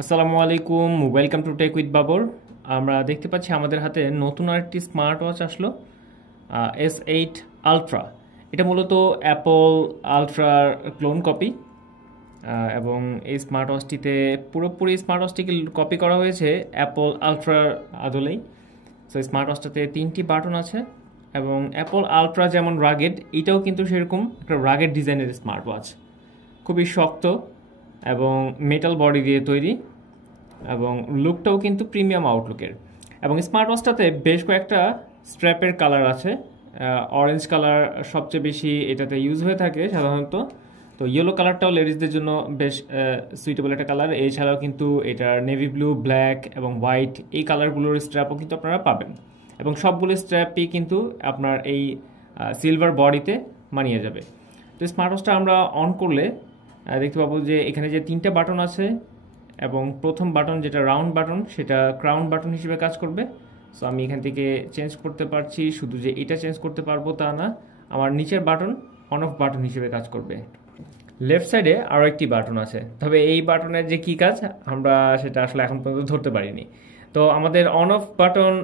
আসসালামু আলাইকুম, welcome to tech with Babar. আমরা দেখতে পাচ্ছি আমাদের হাতে নতুন আরেকটি স্মার্ট ওয়াচ আসলো, S8 আলট্রা। এটা মূলত অ্যাপল আলট্রার ক্লোন কপি, এবং এই স্মার্ট ওয়াচটিতে পুরোপুরি স্মার্ট ওয়াচটিকে কপি করা হয়েছে অ্যাপল আলট্রার আদলেই। সো স্মার্ট ওয়াচটাতে 3টি বাটন আছে, এবং অ্যাপল আলট্রা যেমন রাগেড, এটাও কিন্তু সেরকম একটা রাগেড ডিজাইনের স্মার্ট ওয়াচ, খুবই শক্ত এবং মেটাল বডি দিয়ে তৈরি, এবং লুকটাও কিন্তু প্রিমিয়াম আউটলুকের। এবং স্মার্ট ওয়াচটাতে বেশ কয়েকটা স্ট্র্যাপের কালার আছে। অরেঞ্জ কালার সবচেয়ে বেশি এটাতে ইউজ হয়ে থাকে সাধারণত। তো ইয়েলো কালারটাও লেডিসদের জন্য বেশ সুইটেবল একটা কালার। এছাড়াও কিন্তু এটার নেভি ব্লু, ব্ল্যাক এবং হোয়াইট এই কালারগুলোর স্ট্র্যাপও কিন্তু আপনারা পাবেন, এবং সবগুলো স্ট্র্যাপই কিন্তু আপনার এই সিলভার বডিতে মানিয়ে যাবে। তো স্মার্ট ওয়াচটা আমরা অন করলে দেখতে পাবো যে এখানে যে 3টে বাটন আছে, এবং প্রথম বাটন যেটা রাউন্ড বাটন সেটা ক্রাউন বাটন হিসেবে কাজ করবে। সো আমি এখান থেকে চেঞ্জ করতে পারছি, শুধু যে এটা চেঞ্জ করতে পারবো তা না, আমার নিচের বাটন অন অফ বাটন হিসেবে কাজ করবে। লেফট সাইডে আরও একটি বাটন আছে, তবে এই বাটনের যে কী কাজ আমরা সেটা আসলে এখন পর্যন্ত ধরতে পারিনি। তো আমাদের অন অফ বাটন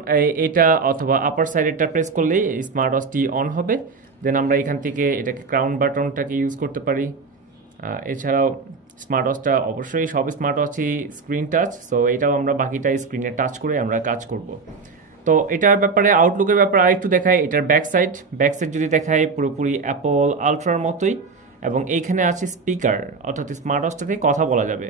এটা অথবা আপার সাইডেরটা প্রেস করলেই স্মার্ট ওয়াচটি অন হবে। দেন আমরা এখান থেকে এটাকে ক্রাউন বাটনটাকে ইউজ করতে পারি। এছাড়াও স্মার্ট ওয়াচটা অবশ্যই সব স্মার্ট ওয়াচই স্ক্রিন টাচ, সো এটাও আমরা বাকিটা স্ক্রিনে টাচ করে আমরা কাজ করব। তো এটার ব্যাপারে আউটলুকের ব্যাপারে আরেকটু দেখায়। এটার ব্যাক সাইড যদি দেখায় পুরোপুরি অ্যাপল আলট্রার মতোই, এবং এইখানে আছে স্পিকার, অর্থাৎ স্মার্ট ওয়াচটাতে কথা বলা যাবে।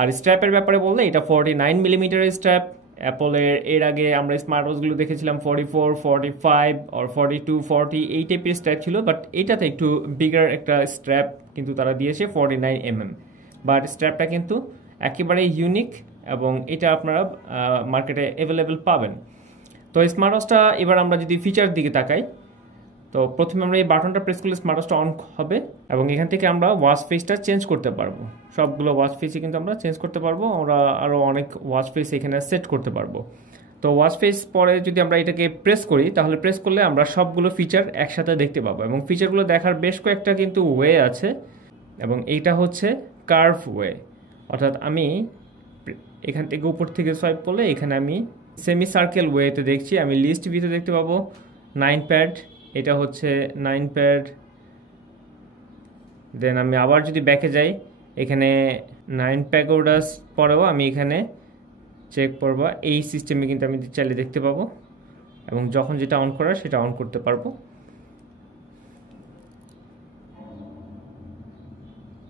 আর স্ট্র্যাপের ব্যাপারে বললে এটা 49 মিলিমিটারের স্ট্র্যাপ। অ্যাপলের এর আগে আমরা স্মার্ট ওয়াচগুলো দেখেছিলাম 44, 45 আর 42, 40 এই টাইপের স্ট্র্যাপ ছিল, বাট এটাতে একটু বিগার একটা স্ট্র্যাপ কিন্তু তারা দিয়েছে 49 mm। বাট স্ট্র্যাপটা কিন্তু একেবারে ইউনিক, এবং এটা আপনারা মার্কেটে অ্যাভেলেবেল পাবেন। তো স্মার্ট ওয়াচটা এবার আমরা যদি ফিচার দিকে তাকাই, তো প্রথমে আমরা এই বাটনটা প্রেস করলে স্মার্ট ওয়াচটা অন হবে, এবং এখান থেকে আমরা ওয়াচ ফেসটা চেঞ্জ করতে পারবো। সবগুলো ওয়াচ ফেসই কিন্তু আমরা চেঞ্জ করতে পারবো, আমরা আরও অনেক ওয়াচ ফেস এখানে সেট করতে পারবো। তো ওয়াচ ফেস পরে যদি আমরা এটাকে প্রেস করি, তাহলে প্রেস করলে আমরা সবগুলো ফিচার একসাথে দেখতে পাবো, এবং ফিচারগুলো দেখার বেশ কয়েকটা কিন্তু ওয়ে আছে, এবং এইটা হচ্ছে কার্ভ ওয়ে। অর্থাৎ আমি এখান থেকে উপর থেকে সোয়াইপ করলে এখানে আমি সেমি সার্কেল ওয়েতে দেখছি, আমি লিস্ট ভিউতে দেখতে পাবো 9 প্যাড, এটা হচ্ছে 9 প্যাড। দেন আমি আবার যদি ব্যাকে যাই, এখানে 9 প্যাগোডাস পরেও আমি এখানে চেক করবো, এই সিস্টেমে কিন্তু আমি চাইলে দেখতে পাবো, এবং যখন যেটা অন করার সেটা অন করতে পারবো।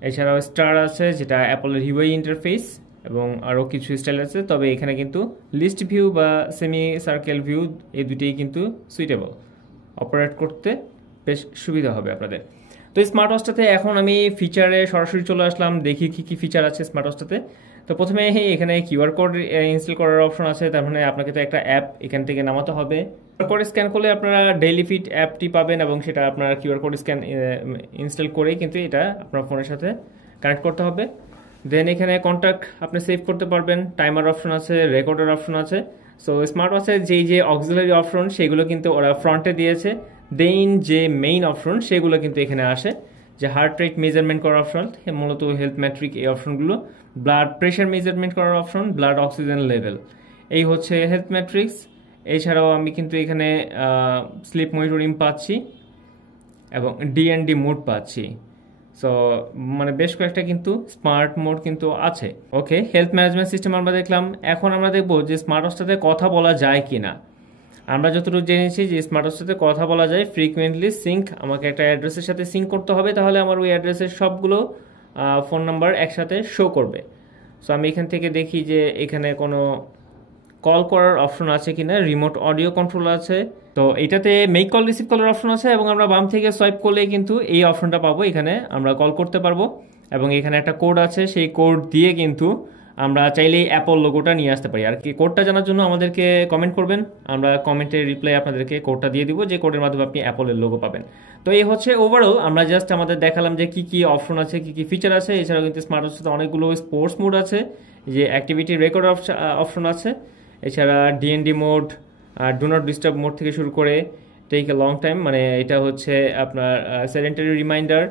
এছাড়াও স্টার আছে, যেটা অ্যাপলের ইউআই ইন্টারফেস, এবং আরও কিছু স্টাইল আছে। তবে এখানে কিন্তু লিস্ট ভিউ বা সেমি সার্কেল ভিউ এই দুটোই কিন্তু সুইটেবল, অপারেট করতে বেশ সুবিধা হবে আপনাদের। তো স্মার্ট ওয়াচটাতে এখন আমি ফিচারে সরাসরি চলে আসলাম, দেখি কী কী ফিচার আছে স্মার্ট ওয়াচটাতে। তো প্রথমে এখানে কিউআর কোড ইনস্টল করার অপশন আছে, তার মানে আপনাকে তো একটা অ্যাপ এখান থেকে নামাতে হবে। কিউআর কোড স্ক্যান করলে আপনারা ডেইলি ফিট অ্যাপটি পাবেন, এবং সেটা আপনার কিউআর কোড স্ক্যান ইনস্টল করেই কিন্তু এটা আপনার ফোনের সাথে কানেক্ট করতে হবে। দেন এখানে কন্ট্যাক্ট আপনি সেভ করতে পারবেন, টাইমার অপশন আছে, রেকর্ডার অপশন আছে। সো স্মার্ট ওয়াচের যে অক্সিলারি অপশন সেগুলো কিন্তু ওরা ফ্রন্টে দিয়েছে, দেন যে মেইন অপশন সেগুলো কিন্তু এখানে আসে, যে হার্ট রেট মেজারমেন্ট করার অপশন, মূলত হেলথ ম্যাট্রিক এই অপশনগুলো, ব্লাড প্রেশার মেজারমেন্ট করার অপশন, ব্লাড অক্সিজেন লেভেল, এই হচ্ছে হেলথ ম্যাট্রিক্স। এছাড়াও আমি কিন্তু এখানে স্লিপ মনিটরিং পাচ্ছি, এবং ডিএনডি মোড পাচ্ছি। সো মানে বেশ কয়েকটা কিন্তু স্মার্ট মোড কিন্তু আছে। ওকে, হেলথ ম্যানেজমেন্ট সিস্টেম আমরা দেখলাম। এখন আমরা দেখবো যে স্মার্ট ওয়াচটাতে কথা বলা যায় কি না। আমরা যতটুকু জেনেছি যে স্মার্ট ওয়াচের সাথে কথা বলা যায়, ফ্রিকুয়েন্টলি সিঙ্ক, আমাকে একটা অ্যাড্রেসের সাথে সিঙ্ক করতে হবে, তাহলে আমার ওই অ্যাড্রেসের সবগুলো ফোন নাম্বার একসাথে শো করবে। সো আমি এখান থেকে দেখি যে এখানে কোনো কল করার অপশন আছে কিনা, রিমোট অডিও কন্ট্রোল আছে। তো এটাতে মেক কল রিসিভ করার অপশন আছে, এবং আমরা বাম থেকে সোয়াইপ করলে কিন্তু এই অপশনটা পাবো, এখানে আমরা কল করতে পারবো, এবং এখানে একটা কোড আছে, সেই কোড দিয়ে কিন্তু আমরা চাইলেই অ্যাপল লোগোটা নিয়ে আসতে পারি। আর কি কোডটা জানার জন্য আমাদেরকে কমেন্ট করবেন, আমরা কমেন্টের রিপ্লাই আপনাদেরকে কোডটা দিয়ে দিব, যে কোডের মাধ্যমে আপনি অ্যাপলের লোগো পাবেন। তো এই হচ্ছে ওভারঅল, আমরা জাস্ট আমাদের দেখালাম যে কি কি অপশন আছে, কি কি ফিচার আছে। এছাড়াও কিন্তু স্মার্ট ওয়াচের অনেকগুলো স্পোর্টস মোড আছে, যে অ্যাক্টিভিটি রেকর্ড অপশন আছে। এছাড়া DND mode, do not disturb mode থেকে শুরু করে টেক এ লং টাইম, মানে এটা হচ্ছে আপনার সেডেন্টারি রিমাইন্ডার,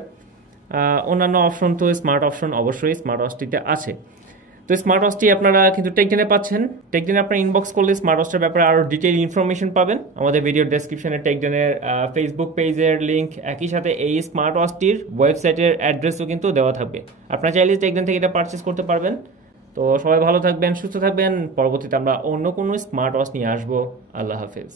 অন্যান্য অপশন তো স্মার্ট অপশন অবশ্যই স্মার্ট ওয়াচটিতে আছে। তো স্মার্ট ওয়াচটি আপনারা কিন্তু টেকডেনে পাচ্ছেন। টেকডেনে আপনারা ইনবক্স করলে স্মার্ট ওয়াচটার ব্যাপারে আরও ডিটেইল ইনফরমেশন পাবেন। আমাদের ভিডিওর ডেসক্রিপশনে টেকডেনের ফেসবুক পেজের লিঙ্ক, একই সাথে এই স্মার্ট ওয়াচটির ওয়েবসাইটের অ্যাড্রেসও কিন্তু দেওয়া থাকবে। আপনারা চাইলে টেকডেন থেকে এটা পারচেস করতে পারবেন। তো সবাই ভালো থাকবেন, সুস্থ থাকবেন। পরবর্তীতে আমরা অন্য কোনো স্মার্ট ওয়াচ নিয়ে আসবো। আল্লাহ হাফেজ।